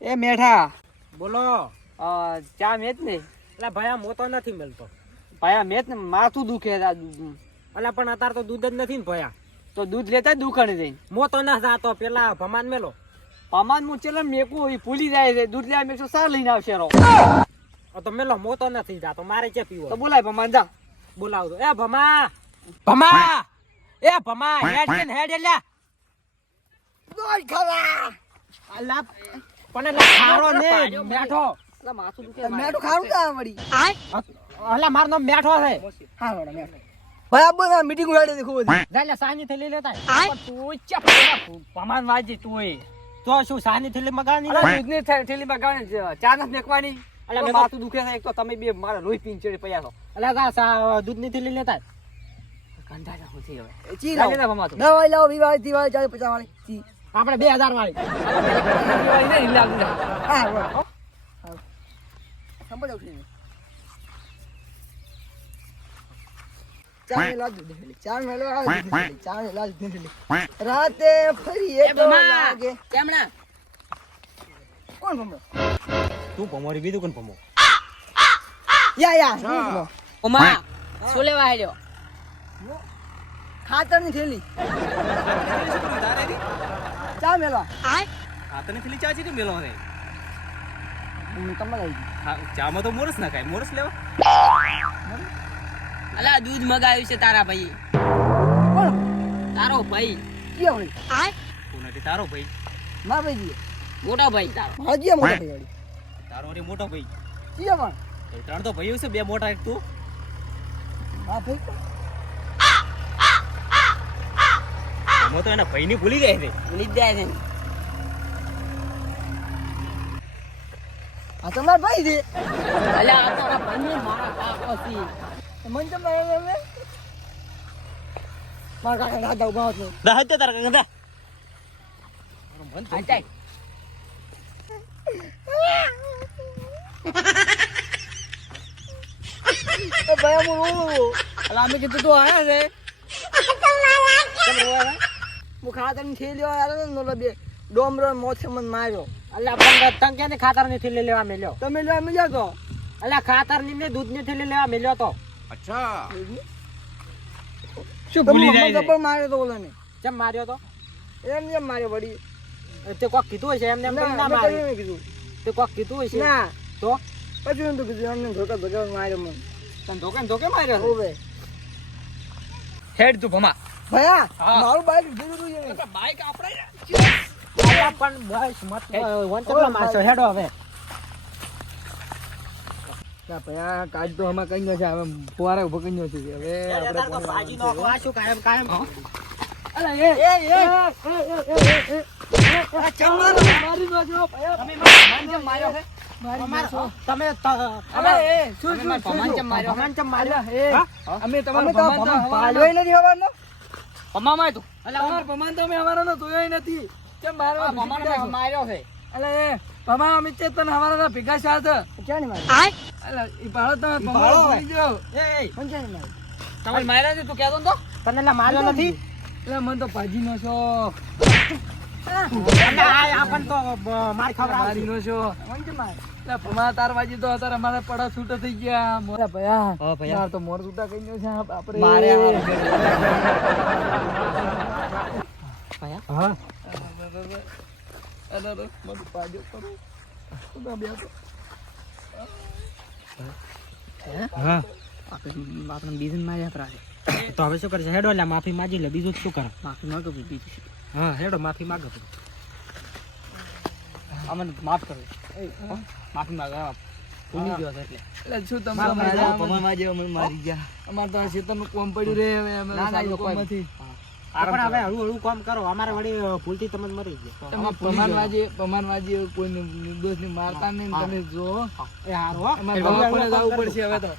એ મેઠા બોલો. ચા મેચ ને એટલે ભાઈ આ મોતો નથી મળતો. ભાયા મેચ ને માથું દુખે એટલે પણ અત્યારે તો દૂધ જ નથી ને ભયા. તો દૂધ લેતા જ દુકાને જઈને મોતો ના જાતો પેલા ભમાન મેલો. પમાન હું ચેલો મેકું એ ભૂલી જાય છે દૂધ લેવા મેકશો સાર લઈને આવશે રો તો મેલો મોતો નથી જાતો મારે કે પીવો તો બોલાય પમાન જા બોલાવતો. એ ભમા ભમા એ ભમા હેડ છે ને હેડ એલા દોડ ખરા અલા પણ એલા ખારો ને મેઠો. અલા માથું દુખે મેઠું ખારું કા વળી અલા માર નામ મેઠો છે. હા વડા મેઠો ભાઈ બોલ મીટિંગ ઉડાડી દે ખૂબ બધી જાલે સાની થેલી લેતા પણ તું ચપ ભમાન વાજી તું તો શું સાની થેલી મગાની અલા દૂધની થેલી બગાડે ચા નથી મેકવાની અલા માથું દુખે છે એક તો તમે બે મારા લોહી પીન ચડે પયા છો અલા કા દૂધની થેલી લેતા ગંધા જા હોતી હવે ચી લાવ લેતા ભમા તો દવાઈ લાવો વિવાહ દિવાળી 40-50 વાળી ચી આપણે 2000 વાળી દિવાળી નહીં લાવ હા બરાબર સંભળ ઉઠી ચાને લાજ દે ચાને લાજ દે રાતે ફરી એક લાગે કેમણા કોણ ભમો તું ભમોરી બીજું કોણ ભમો યા ઓમા શું લેવા આવ્યો? ખાતરની થેલી ચા મેલવા ખાતરની થેલી ચા છે મેલો છે તમારે ચામાં તો મોરસ ના ખાય મોરસ લેવા અલા દૂધ મગાવ્યું છે તારા ભાઈ. કોણ તારો ભાઈ ક્યાં હોય કોનાથી તારો ભાઈ મા ભાઈ મોટો ભાઈ તારો. હાજી મોટા ભાઈ તારો રે મોટો ભાઈ ક્યાં પણ એ ત્રણ તો ભાઈઓ છે બે મોટા એક તું મા ભાઈ હું તો એના ભાઈની ભૂલી જાય છે ભૂલી જ જાય છે. આ તમારા ભાઈ છે અલા આ તારા ભાઈને મારા કાકો છે. મન તો મારા કાકા દાદા ઉભા હતો દા હતે તારા કંગા હટાય. એ ભાઈ હું અલા અમે કીધું તું આયા છે હું ખાતરની થેલી આવ્યો ને ઓલો બે ડોમરો મોથે મને માર્યો અલા પણ તંગ કે ખાતરની થેલી લેવા મેલ્યો. તમે લેવા મળ્યો તો અલા ખાતરની ને દૂધની થેલી લેવા મેલ્યો તો. અચ્છા શું ભૂલી જાય છે? ગબ્બર માર્યો તો ઓલાને કેમ માર્યો તો? એમ જેમ માર્યો વળી તે કોક કીધું હશે એમને એમ ના, કરી ના મેં મારી. કઈ કીધું તે કોક કીધું હશે ના તો પછી એમ તો કીધું એમને ધોકા ધોકા માર્યો મને તને ધોકે માર્યો છે? ઓવે હેડ તું ભમા ભયા હા. મારું બાઈક જોયું છે બાઈક આપણે અલા પણ બસ મત વંચકલા મારશો હેડો હવે. ના ભયા કાજ તો આમાં કઈ નથી હવે ફુવારા ઉભો કઈ નથી હવે આપણે તો ભાજી નો આ શું કાયમ કાયમ અલા એ ચમારો મારી નો જો ભયા તમે ભમાન ચમ માર્યો છે? મારી નો તમે અલા એ શું ભમાન ચમ માર્યો? ભમાન ચમ માર્યો? એ અમે તમારો ભમાન તો પાડ્યોય નથી હવાનો ભમામાં તું તમારો ભમાન તો અમે હવાનો નો જોયોય નથી કેમ મારો ભમાન માર્યો છે. અલા એ ભમા અમે તે તને હવાના ભેગા સાથ ક્યાં ની મારી અલા ઈ ભાળો તમે ભમા ભૂલી ગયો એ પંચાય ની મારી તમે માર્યા છે તું કહેતો તો તને લા માર્યો નથી. એટલે મને તો ભાજી નો શોખ અને આ પણ તો માર ખવડાવશે. મારી નો શોખ મને કેમ માર એટલે ભમા તાર વાજી તો અત્યારે અમારા પડા છૂટા થઈ ગયા મોરા ભયા હા ભયા. માર તો મોર છૂટા કઈ ગયો છે આપણે મારે હા અરે મને પાજો કરો તો બેસો હા આપણે બીજું માર્યા પ્રાણે તો હવે શું કરશે? હેડો એટલે માફી માંગી લે બીજું શું કરે? માફી માંગો બીજું શું? હા હેડો માફી માંગો. અમને માફ કરો. માફી માંગો ભૂલી ગયો છે એટલે. એટલે શું તમે મારા માર્યા? ભમા માજે અમે મારી ગયા અમાર તો આ ખેતરનું કોમ પડ્યું રે હવે અમે ના, ના, સારું કોઈ કોમમાંથી આપણે હવે હળવું હળવું કામ કરો. અમારે વળી ભૂલથી તમે મરી ગયા. તમે પમાનવાજી કોઈ નિર્દોષ ની મારતા નહીં ને તમે જો એ હારું હો. અમારે હળવું હળવું દવાખાને કામ જવું કરજો. પડશે હવે તો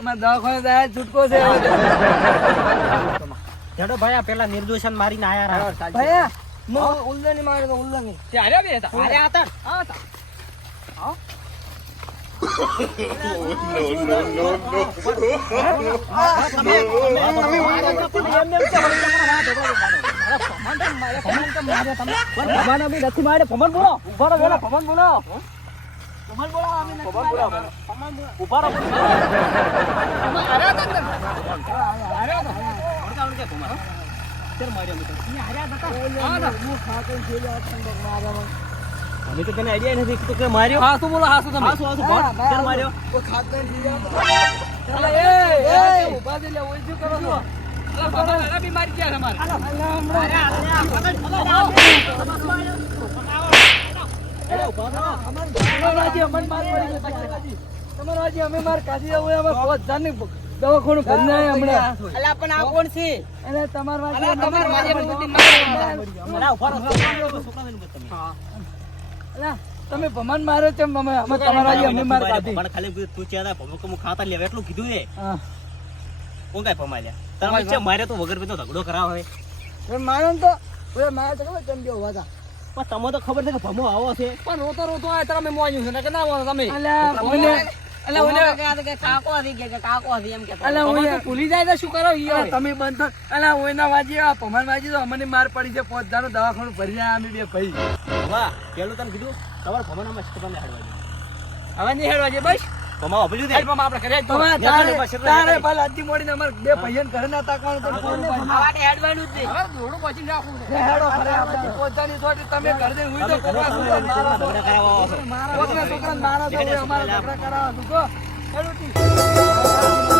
અમારે દવાખાને જાય છૂટકો છે હવે તો. હેડો ભાઈ આ પેલા નિર્દોષન મારીને આયા રહ્યા. ભયા મો ઉલ્લની મારે તો ઉલ્લની તે હાર્યા બે હતા. હાર્યા હતા ને? હા હતા. હા. તમે માર્યા હતા પણ એમને એમ કેમ? ભમાન અમે નથી મારે. ભમાન બોલો. ઉભા રહો વેલા. ભમાન બોલો. ભમાન બોલો. અમે નથી મારે. ભમાન બોલો. ઉભા રહો. હાર્યા હતા ને? હાર્યા હતા. અત્યારે માર્યો અમે તો. હાર્યા હતા. હું ખાતો છે યાર ઠંડક મારે અમે તો તને આઈડિયા નથી તો કે માર્યો. હા શું બોલો? હા શું તમે? હાસુ બોલ. અત્યારે માર્યો. કોઈ ખાતો નથી યાર અલા, એ ઉભા થઈ લે. ઓય શું કરો છો? અલા, ભમાન અલા બી મારી ગયા તમારે. દવાખાનું ભરીને આયા હમણાં. અલા પણ આ કોણ છે? એટલે તમારા અલા તમાર વાજે વાજે બુદ્ધિ અલા, ઉભા રહો. છોકરાને મત તમે. અલા, તમે ભમાન માર્યો છે અમે તમારા વાજે અમે માર કાઢી. પણ ખાલી તું ચેડા ભમો ખાતા લેવા એટલું કીધું છે. હા. કોણ કાંઈ ભમાલ્યા? તમે છે માર્યો તો વગર પેલો ઝઘડો કરાવો હવે. મારો ને તો ઓય મારે તો ખબર કેમ કેવું હતા પણ તમને તો ખબર છે કે ભમો આવો છે. પણ રોતો આ તમે મોન્યું છે ને કે ના મોનો તમે? અલા ઓને- અલા, ઓને- કે કાકો હતી કે કાકો હતી એમ કે અલા, ઓને ભૂલી જાય તો શું કરો યાર? તમે બંધ થો. અલા, ઓયના વાજી આ ભમાન વાજી તો અમને માર પડી છે. 5 દાનો દવાખાનું ભરી જાય અમે બે ભાઈ. વાહ, પેલું તને કીધું તમારે ભમાનામાં છે તમને હાડવા દે. હવે નહીં હેડવા જે બસ. ભમા વાપર્યું છે. હાલ પમા આપણે ઘરે જ તો. ભમા, તારે ભલે આજથી મોડીને અમારે બે ભાઈઓને ઘરે ના તાકવાનું તો કોણ પાછું? આ વાટે હેડવાનું જ નહીં. હવે દોડું પછી રાખવું છે. હેડો ઘરે આપણે પોતાની સોટી તમે ઘર જઈને હુઈ જાઓ. કોકના છોકરાને મારો છો. ઝઘડા કરાવવા આવો છો. કોકના છોકરાને મારો છો. અમારા ઝઘડા કરાવવા છો. હેડો ઠીક.